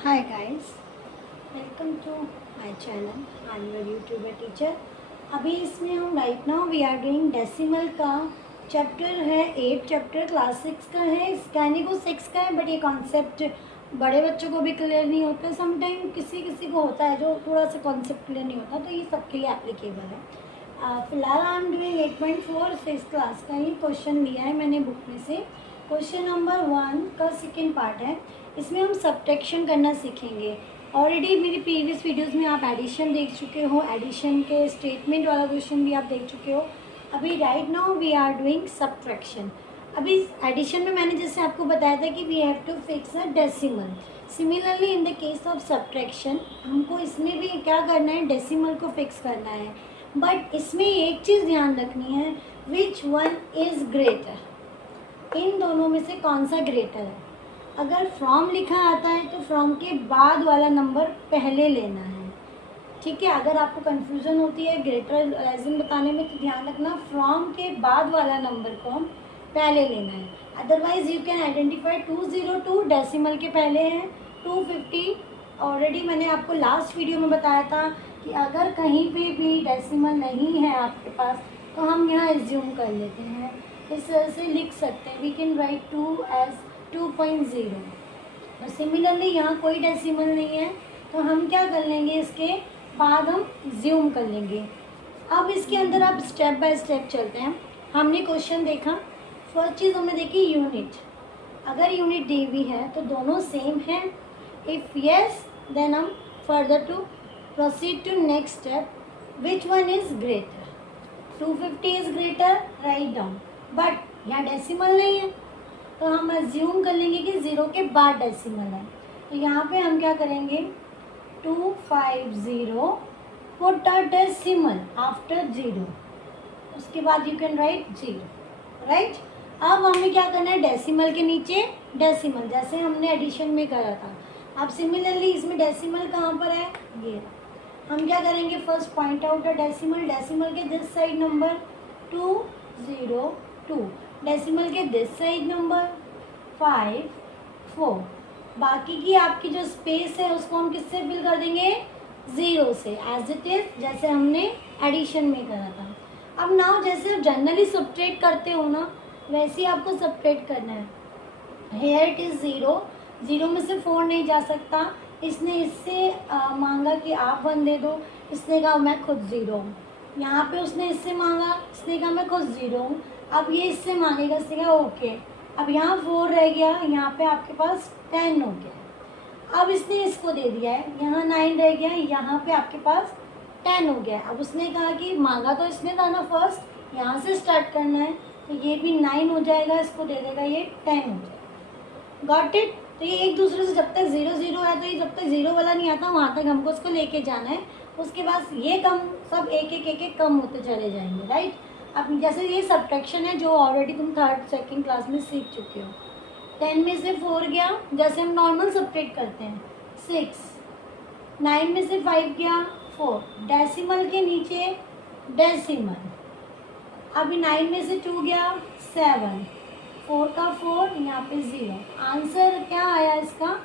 Hi guys, welcome to my channel. I'm your YouTuber teacher. अभी इसमें हम right now we are doing decimal का chapter है 8 chapter class 6 का है, कहने को 6 का है बट ये कॉन्सेप्ट बड़े बच्चों को भी क्लियर नहीं होता, समटाइम किसी किसी को होता है जो थोड़ा सा कॉन्सेप्ट क्लियर नहीं होता, तो ये सबके लिए एप्लीकेबल है। फिलहाल आई एम डूइंग 8.4 6 क्लास का ही क्वेश्चन लिया है मैंने बुक में से। क्वेश्चन नंबर 1 का सेकेंड पार्ट है, इसमें हम सब्ट्रैक्शन करना सीखेंगे। ऑलरेडी मेरी प्रीवियस वीडियोस में आप एडिशन देख चुके हो, एडिशन के स्टेटमेंट वाला क्वेश्चन भी आप देख चुके हो। अभी right now we are doing subtraction. अभी एडिशन में मैंने जैसे आपको बताया था कि we have to fix a decimal. Similarly in the case of subtraction हमको इसमें भी क्या करना है, डेसिमल को फिक्स करना है। बट इसमें एक चीज़ ध्यान रखनी है, विच वन इज़ ग्रेटर, इन दोनों में से कौन सा ग्रेटर है। अगर फ्रॉम लिखा आता है तो फ्रॉम के बाद वाला नंबर पहले लेना है, ठीक है। अगर आपको कंफ्यूजन होती है ग्रेटर लेसन बताने में तो ध्यान रखना फ्रॉम के बाद वाला नंबर को हम पहले लेना है। Otherwise you can identify 202 decimal के पहले हैं, 250 ऑलरेडी मैंने आपको लास्ट वीडियो में बताया था कि अगर कहीं पे भी डेसिमल नहीं है आपके पास तो हम यहाँ एज्यूम कर लेते हैं, इस तरह से लिख सकते हैं। We can write 2 as 2.0। और सिमिलरली यहाँ कोई डेसिमल नहीं है तो हम क्या कर लेंगे, इसके बाद हम ज्यूम कर लेंगे। अब इसके अंदर आप स्टेप बाय स्टेप चलते हैं। हमने क्वेश्चन देखा, फर्स्ट चीज़ हमने देखी यूनिट। अगर यूनिट दी हुई है तो दोनों सेम है। इफ़ यस देन हम further to proceed to next step, which one is greater. 250 is greater, right down. But यहाँ डेसिमल नहीं है तो हम अज्यूम कर लेंगे कि ज़ीरो के बाद डेसिमल है। तो यहाँ पे हम क्या करेंगे, 250 put a decimal after zero, उसके बाद यू कैन राइट 0, राइट। अब हमें क्या करना है, डेसिमल के नीचे डेसिमल, जैसे हमने एडिशन में करा था। अब सिमिलरली इसमें डेसिमल कहाँ पर है, ये। हम क्या करेंगे, first point out a decimal. Decimal के दिस साइड नंबर 202, डेसिमल के दिस साइड नंबर 5 4। बाकी की आपकी जो स्पेस है उसको हम किससे फिल कर देंगे, 0 से, एज इट इज जैसे हमने एडिशन में करा था। अब नाउ जैसे आप जनरली सब्ट्रैक्ट करते हो ना, वैसे ही आपको सब्ट्रैक्ट करना है। हेयर इट इज़ 0, 0 में से 4 नहीं जा सकता। इसने इससे मांगा कि आप 1 दे दो, इसने कहा मैं खुद 0 हूँ। यहाँ पे उसने इससे मांगा, इसने कहा मैं खुद 0 हूँ। अब ये इससे मांगेगा, इसने कहा ओके। अब यहाँ 4 रह गया, यहाँ पे आपके पास 10 हो गया। अब इसने इसको दे दिया है, यहाँ 9 रह गया, यहाँ पे आपके पास 10 हो गया। अब उसने कहा कि मांगा तो इसने था ना फर्स्ट, यहाँ से स्टार्ट करना है, तो ये भी 9 हो जाएगा, इसको दे देगा, ये 10 हो जाएगा। Got it. तो ये एक दूसरे से जब तक 0 0 है, तो ये जब तक 0 वाला नहीं आता वहाँ तक हमको उसको लेके जाना है। उसके बाद ये कम सब एक एक कम होते चले जाएंगे, राइट। अब जैसे ये सब्ट्रैक्शन है जो ऑलरेडी तुम थर्ड सेकंड क्लास में सीख चुके हो। 10 में से 4 गया, जैसे हम नॉर्मल सब्ट्रैक्ट करते हैं, 6। 9 में से 5 गया, 4। डेसिमल के नीचे डेसिमल। अभी 9 में से 2 गया, 7। 4 का 4, यहाँ पे 0। आंसर क्या आया इसका,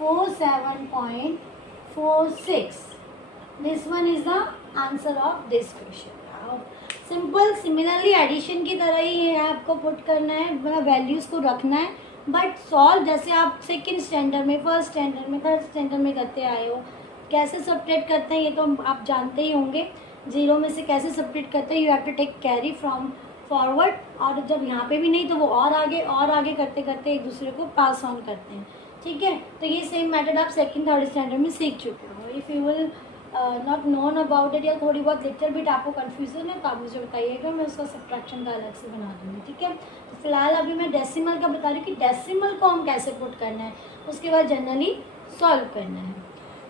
47.46। This one is the answer of this question. Simple, similarly addition की तरह ही है, आपको पुट करना है, मतलब वैल्यूज़ को रखना है। बट सॉल्व जैसे आप सेकंड स्टैंडर्ड में, फर्स्ट स्टैंडर्ड में, थर्ड स्टैंडर्ड में करते आए हो, कैसे सब्ट्रैक्ट करते हैं ये तो आप जानते ही होंगे। 0 में से कैसे सब्ट्रैक्ट करते हैं, you have to take carry from forward, और जब यहाँ पे भी नहीं तो वो और आगे करते करते एक दूसरे को पास ऑन करते हैं, ठीक है। तो ये सेम मेथड आप सेकंड थर्ड स्टैंडर्ड में सीख चुके हो। If you will not known about it, या थोड़ी बहुत लिटिल बिट आपको कन्फ्यूजन है तो आप मुझे बताइएगा, मैं उसका सब्ट्रैक्शन का अलग से बना दूँगी, ठीक है। तो फिलहाल अभी मैं डेसिमल का बता रही हूँ कि डेसिमल को हम कैसे पुट करना है, उसके बाद जनरली सॉल्व करना है।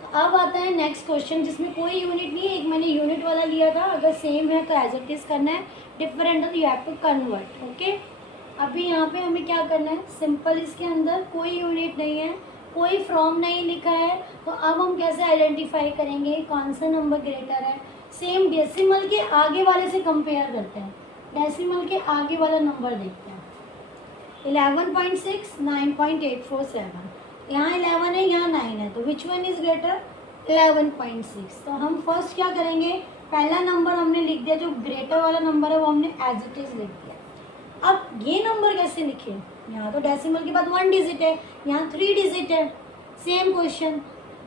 तो अब आता है नेक्स्ट क्वेश्चन जिसमें कोई यूनिट नहीं है, एक मैंने यूनिट वाला लिया था। अगर सेम है तो एज इट इज़ करना है, डिफरेंट है तो you have to convert, okay. अभी यहाँ पे हमें क्या करना है, सिंपल, इसके अंदर कोई यूनिट नहीं है, कोई फ्रॉम नहीं लिखा है, तो अब हम कैसे आइडेंटिफाई करेंगे कौन सा नंबर ग्रेटर है। सेम डेसिमल के आगे वाले से कंपेयर करते हैं, डेसिमल के आगे वाला नंबर देखते हैं। 11.6, 9.847। यहाँ 11 है, यहाँ 9 है, तो विच वन इज ग्रेटर? 11.6। तो हम फर्स्ट क्या करेंगे, पहला नंबर हमने लिख दिया, जो ग्रेटर वाला नंबर है वो हमने एज इट इज लिख दिया। अब ये नंबर कैसे लिखे, यहाँ तो डेसिमल के बाद 1 डिजिट है, यहाँ 3 डिजिट है, सेम क्वेश्चन।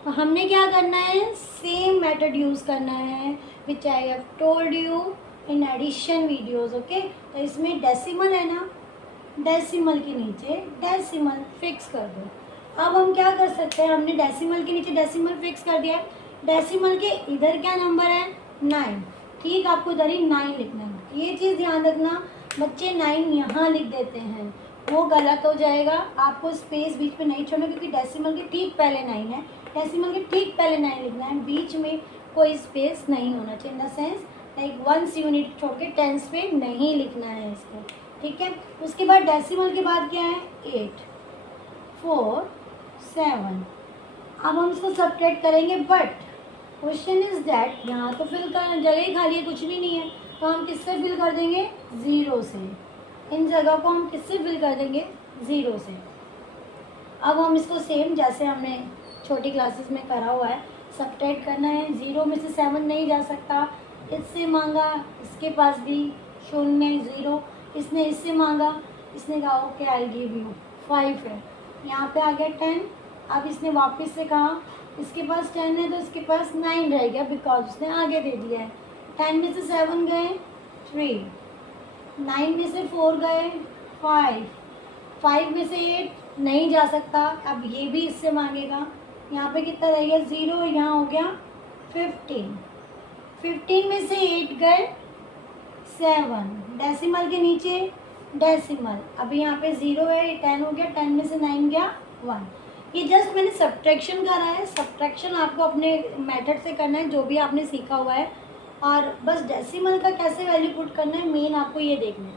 तो हमने क्या करना है, सेम मेथड यूज़ करना है which I have told you in addition videos. Okay, तो इसमें डेसिमल है ना, डेसिमल के नीचे डेसिमल फिक्स कर दो। अब हम क्या कर सकते हैं, हमने डेसिमल के नीचे डेसिमल फिक्स कर दिया है, डेसिमल के इधर क्या नंबर है, 9, ठीक, आपको इधर ही 9 लिखना है। ये चीज़ ध्यान रखना, बच्चे 9 यहाँ लिख देते हैं, वो गलत हो जाएगा। आपको स्पेस बीच में नहीं छोड़ना, क्योंकि डेसिमल के ठीक पहले 9 है, डेसिमल के ठीक पहले 9 लिखना है, बीच में कोई स्पेस नहीं होना चाहिए, in the sense like 1 unit छोड़ के 10 पे नहीं लिखना है इसको, ठीक है। उसके बाद डेसिमल के बाद क्या है, 8, 4, 7। अब हम इसको सब्ट्रैक्ट करेंगे, बट क्वेश्चन इज दैट यहाँ तो फिल कर जगह ही खाली है, कुछ भी नहीं है, तो हम किससे फिल कर देंगे, 0 से। इन जगह को हम किससे फिल कर देंगे, 0 से। अब हम इसको सेम जैसे हमने छोटी क्लासेस में करा हुआ है, सब्ट्रैक्ट करना है। 0 में से 7 नहीं जा सकता, इससे मांगा, इसके पास भी 0, 0, इसने इससे मांगा, इसने कहा ओके आई गिव यू 5 है, यहाँ पे आ गया 10। अब इसने वापस से कहा, इसके पास 10 है तो इसके पास 9 रह गया, बिकॉज उसने आगे दे दिया है। 10 में से 7 गए 3, 9 में से 4 गए 5, 5 में से 8 नहीं जा सकता, अब ये भी इससे मांगेगा। यहाँ पे कितना रह गया, 0, यहाँ हो गया 15, 15 में से 8 गए 7, डेसिमल के नीचे डेसिमल, अभी यहाँ पे 0 है, 10 हो गया, 10 में से 9 गया 1। ये जस्ट मैंने सब्ट्रैक्शन करा है, सब्ट्रैक्शन आपको अपने मेथड से करना है जो भी आपने सीखा हुआ है, और बस डेसिमल का कैसे वैल्यू पुट करना है मेन आपको ये देखना है।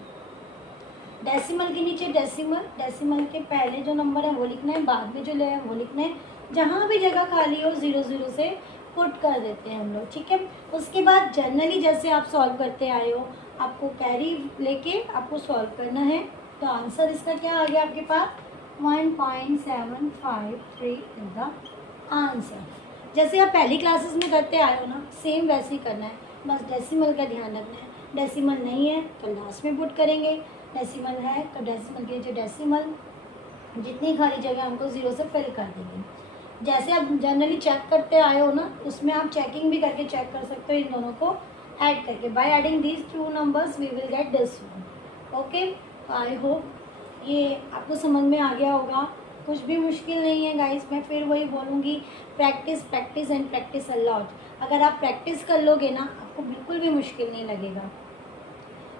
डेसिमल के नीचे डेसिमल, डेसिमल के पहले जो नंबर है वो लिखना है, बाद में जो ले है वो लिखना है, जहाँ भी जगह खाली हो 0 0 से पुट कर देते हैं हम लोग, ठीक है। उसके बाद जनरली जैसे आप सॉल्व करते आए हो, आपको कैरी लेके आपको सॉल्व करना है। तो आंसर इसका क्या आ गया आपके पास, 1.753 इज द आंसर। जैसे आप पहली क्लासेस में करते आए हो ना, सेम वैसे ही करना है, बस डेसिमल का ध्यान रखना है। डेसिमल नहीं है तो लास्ट में पुट करेंगे, डेसिमल है तो डेसिमल के जो डेसिमल जितनी खाली जगह हमको 0 से फिल कर देंगे। जैसे आप जनरली चेक करते आए हो ना, उसमें आप चेकिंग भी करके चेक कर सकते हो इन दोनों को ऐड करके। By adding these 2 numbers we will get this one. Okay, I hope ये आपको समझ में आ गया होगा, कुछ भी मुश्किल नहीं है गाइस। मैं फिर वही बोलूँगी, practice practice and practice a lot. अगर आप प्रैक्टिस कर लोगे ना, आपको बिल्कुल भी मुश्किल नहीं लगेगा।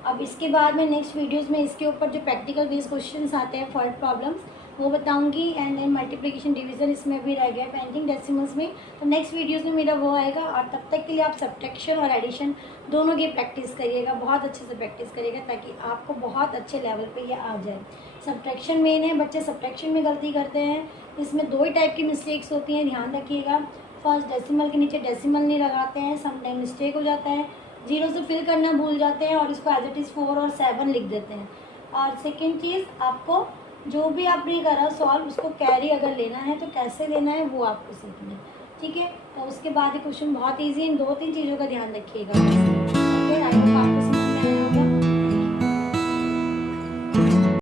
अब इसके बाद में नेक्स्ट वीडियोस में इसके ऊपर जो प्रैक्टिकल बेस्ड क्वेश्चंस आते हैं, फर्स्ट प्रॉब्लम्स, वो बताऊंगी। एंड देन मल्टीप्लिकेशन डिवीजन इसमें भी रह गया पेंडिंग डेसिमल्स में, तो नेक्स्ट वीडियोस में मेरा वो आएगा। और तब तक के लिए आप सब्ट्रैक्शन और एडिशन दोनों की प्रैक्टिस करिएगा, बहुत अच्छे से प्रैक्टिस करिएगा, ताकि आपको बहुत अच्छे लेवल पे ये आ जाए। सब्ट्रैक्शन मेन है, बच्चे सब्ट्रैक्शन में गलती करते हैं, इसमें 2 ही टाइप की मिस्टेक्स होती हैं, ध्यान रखिएगा। फर्स्ट, डेसिमल के नीचे डेसिमल नहीं लगाते हैं, समटाइम मिस्टेक हो जाता है, 0 से फिल करना भूल जाते हैं और इसको एज इट इज़ 4 और 7 लिख देते हैं। और सेकेंड चीज़, आपको जो भी आपने करा सॉल्व, उसको कैरी अगर लेना है तो कैसे लेना है वो आपको सीखना है, ठीक है। तो उसके बाद ये क्वेश्चन बहुत ईजी है, इन 2-3 चीज़ों का ध्यान रखिएगा। फिर आई होप आपको समझ में आया होगा।